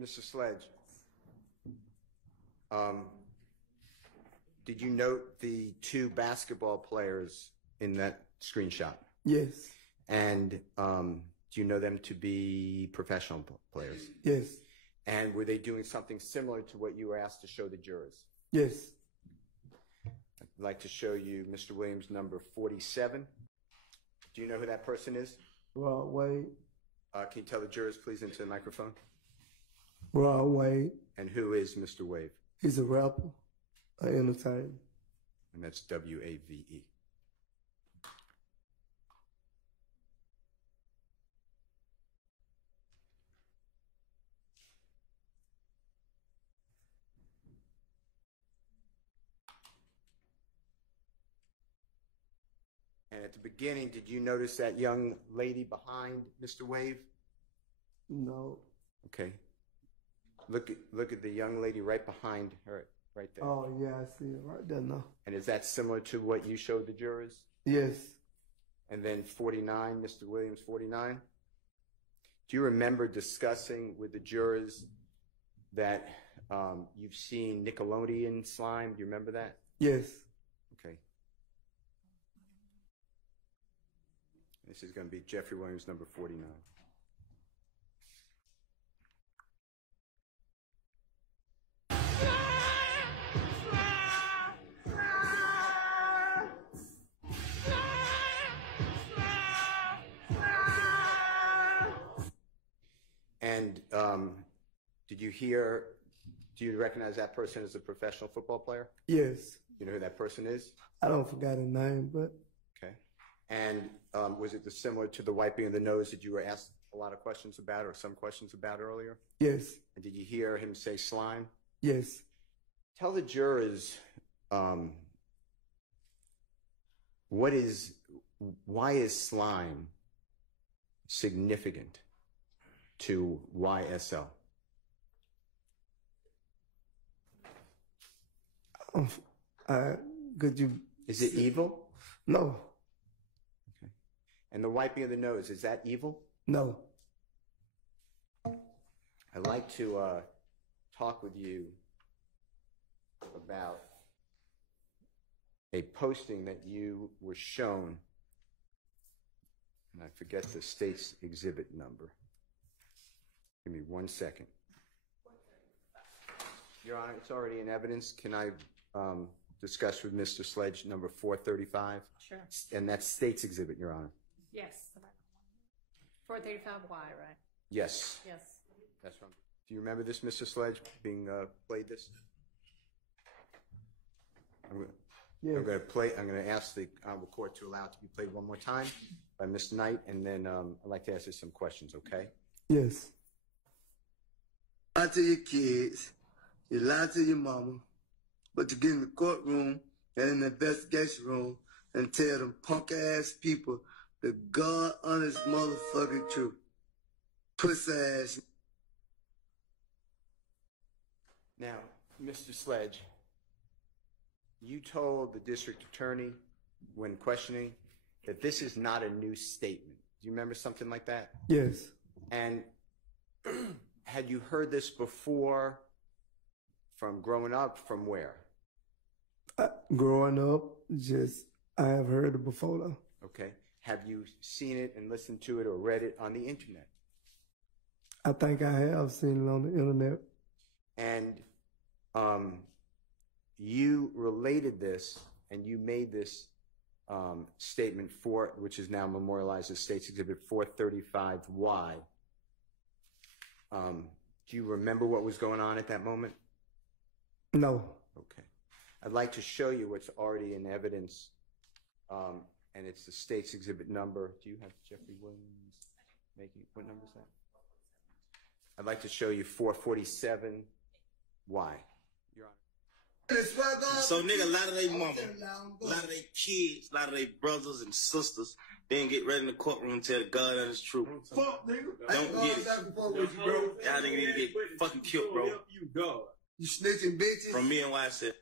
Mr. Sledge, did you note the two basketball players in that screenshot? Yes. And do you know them to be professional players? Yes. And were they doing something similar to what you were asked to show the jurors? Yes. I'd like to show you Mr. Williams, number 47. Do you know who that person is? Rod Wade. Can you tell the jurors, please, into the microphone? Rod Wade. And who is Mr. Wave? He's a rapper, an entertainer. And that's W-A-V-E. And at the beginning, did you notice that young lady behind Mr. Wave? No. Okay. Look at the young lady right behind her, right there. Oh, yeah, I see it right there now. And is that similar to what you showed the jurors? Yes. And then 49, Mr. Williams, 49? Do you remember discussing with the jurors that you've seen Nickelodeon slime? Do you remember that? Yes. Okay. This is going to be Jeffrey Williams, number 49. And do you recognize that person as a professional football player? Yes. You know who that person is? I don't forget his name, but. Okay. And was it similar to the wiping of the nose that you were asked a lot of questions about or some questions about earlier? Yes. And did you hear him say slime? Yes. Tell the jurors why is slime significant to YSL? Could you? Is it evil? No. Okay. And the wiping of the nose, is that evil? No. I'd like to talk with you about a posting that you were shown, and I forget the state's exhibit number. Give me 1 second. Your Honor, it's already in evidence. Can I discuss with Mr. Sledge number 435? Sure. And that's state's exhibit, Your Honor. Yes. 435Y, right? Yes. Yes. That's right. Do you remember this, Mr. Sledge, being played this? Yes. I'm going to ask the Honorable Court to allow it to be played one more time by Ms. Knight, and then I'd like to ask you some questions, okay? Yes. You lie to your kids, you lie to your mama, but you get in the courtroom and in the investigation room and tell them punk-ass people the God-honest motherfucking truth. Pussy ass. Now, Mr. Sledge, you told the district attorney when questioning that this is not a new statement. Do you remember something like that? Yes. And had you heard this before from growing up? From where? Growing up, I have heard it before though. Okay. Have you seen it and listened to it or read it on the internet? I think I have seen it on the internet. And you related this and you made this statement which is now memorialized as State's Exhibit 435Y. Do you remember what was going on at that moment? No. Okay. I'd like to show you what's already in evidence, and it's the State's Exhibit number. Do you have Jeffrey Williams making, what number is that? I'd like to show you 447Y. Your Honor. So, nigga, a lot of they mama, a lot of they kids, a lot of they brothers and sisters, they didn't get ready in the courtroom and tell God that it's true. Fuck, nigga. Don't get it. Y'all nigga need to get fucking killed, bro. You snitching bitches. From me and YSL.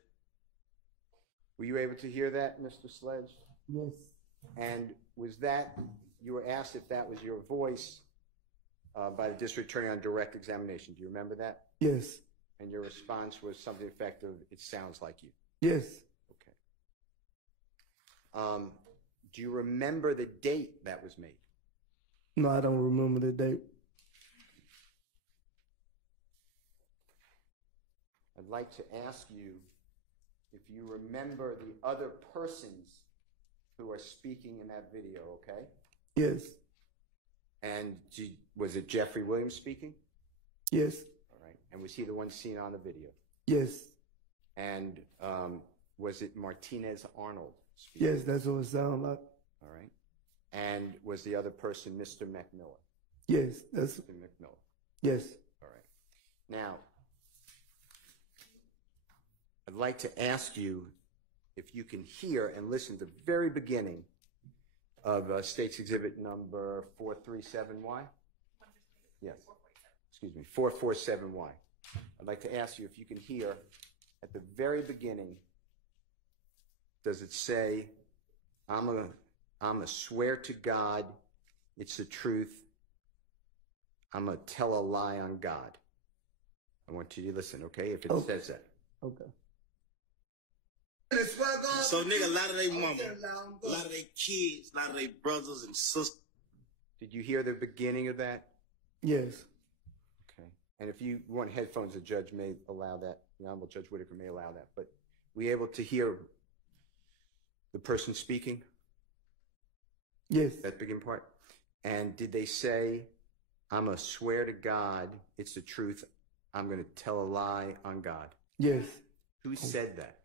Were you able to hear that, Mr. Sledge? Yes. And was that, you were asked if that was your voice by the district attorney on direct examination. Do you remember that? Yes. And your response was something effective, it sounds like you. Yes. Okay. Do you remember the date that was made? No, I don't remember the date. I'd like to ask you if you remember the other persons who are speaking in that video, okay? Yes. And was it Jeffrey Williams speaking? Yes. All right. And was he the one seen on the video? Yes. And was it Martinez Arnold speaking? Yes, that's what it sounded like. All right. And was the other person Mr. McMillan? Yes, that's Mr. McMillan. Yes. All right. Now, I'd like to ask you if you can hear and listen to the very beginning of State's Exhibit number 437Y? Yes. Excuse me, 447Y. I'd like to ask you if you can hear at the very beginning, does it say, I'm a swear to God, it's the truth, I'm going to tell a lie on God. I want you to listen, okay, if it says that. Okay. So, nigga, a lot of they mama, a lot of they kids, a lot of they brothers and sisters. Did you hear the beginning of that? Yes. Okay. And if you want headphones, the judge may allow that. The Honorable Judge Whitaker may allow that. But were you able to hear the person speaking? Yes. That beginning part? And did they say, I'm going to swear to God, it's the truth, I'm going to tell a lie on God? Yes. Who said that?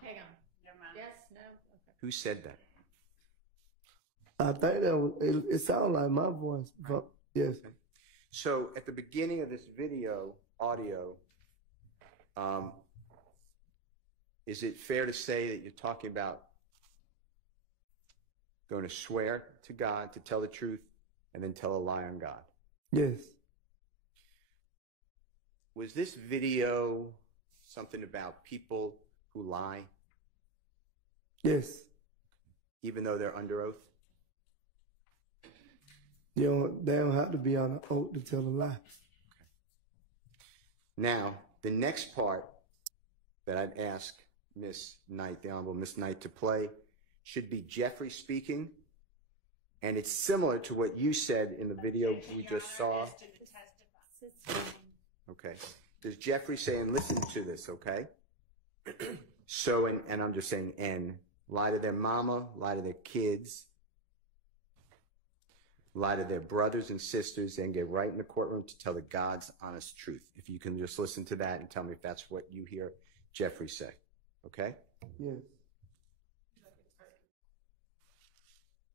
Hang on. Never mind. Yes, no. Okay. Who said that? I think that was, it sounded like my voice. But yes. Okay. So at the beginning of this video, audio, is it fair to say that you're talking about going to swear to God, to tell the truth, and then tell a lie on God? Yes. Was this video something about people who lie, Yes. even though they're under oath? They don't have to be on an oath to tell a lie. Now, the next part that I'd ask Miss Knight, the Honorable Miss Knight, to play should be Jeffrey speaking, and it's similar to what you said in the video we just saw. Okay. There's Jeffrey saying, listen to this, okay? So, and I'm just saying, N, lie to their mama, lie to their kids, lie to their brothers and sisters, and get right in the courtroom to tell the God's honest truth. If you can just listen to that and tell me if that's what you hear Jeffrey say, okay? Yes.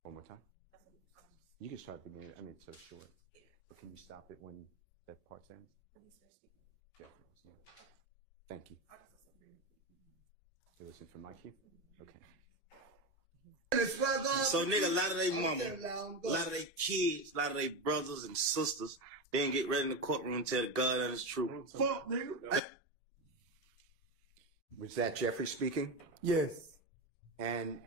One more time. You can start beginning. I mean, it's so short. But can you stop it when that part ends? Jeffrey. Yeah. Thank you. You listen for my cue? Okay. So, nigga, a lot of they mama, a lot of they kids, a lot of they brothers and sisters, they didn't get ready in the courtroom and tell the God that is true. Fuck, nigga. Was that Jeffrey speaking? Yes. And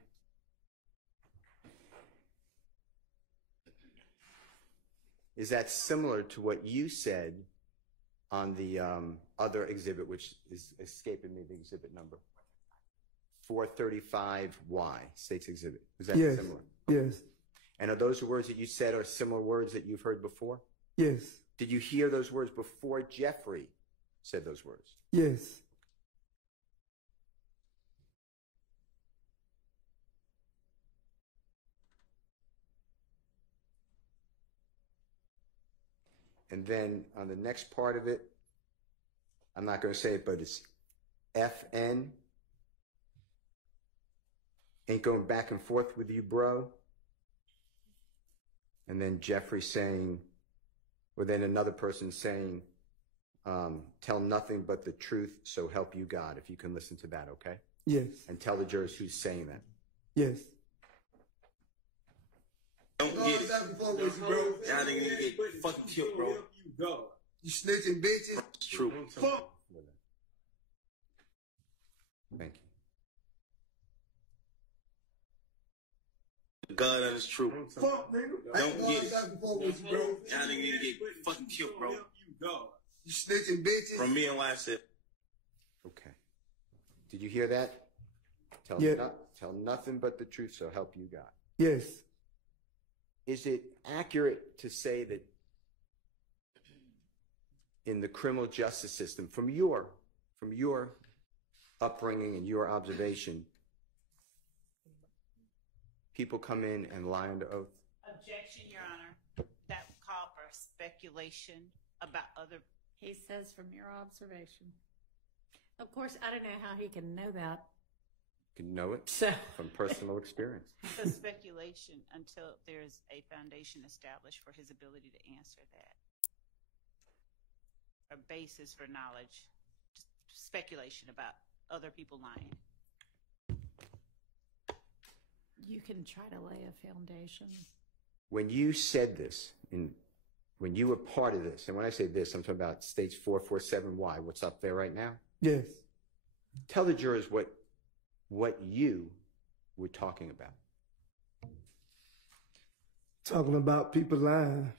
is that similar to what you said on the other exhibit, which is escaping me, the exhibit number? 435Y, State's Exhibit. Was that Yes. similar? Yes. And are those the words that you said are similar words that you've heard before? Yes. Did you hear those words before Jeffrey said those words? Yes. And then on the next part of it, I'm not going to say it, but it's FN. Ain't going back and forth with you, bro. And then Jeffrey saying, or then another person saying, tell nothing but the truth, so help you God. If you can listen to that, okay? Yes. And tell the jurors who's saying that. Yes. Don't get it. Y'all niggas need to get fucking killed, bro. You snitching bitches. It's true. Fuck. Thank God and his truth. Fuck, nigga. Don't get it. Before was bro. Y'all niggas need to get fucking killed, bro. You snitching bitches. From me and YSF. Okay. Did you hear that? Tell, tell nothing but the truth, so help you God. Yes. Is it accurate to say that in the criminal justice system, from your upbringing and your observation, people come in and lie under oath? Objection, Your Honor. That would call for speculation about other. He says from your observation. Of course, I don't know how he can know that. You can know it So. from personal experience. The speculation until there's a foundation established for his ability to answer that. A basis for knowledge. Just speculation about other people lying. You can try to lay a foundation. When you said this, when you were part of this, and when I say this, I'm talking about states 447Y, what's up there right now? Yes. Tell the jurors what you were talking about. Talking about people lying.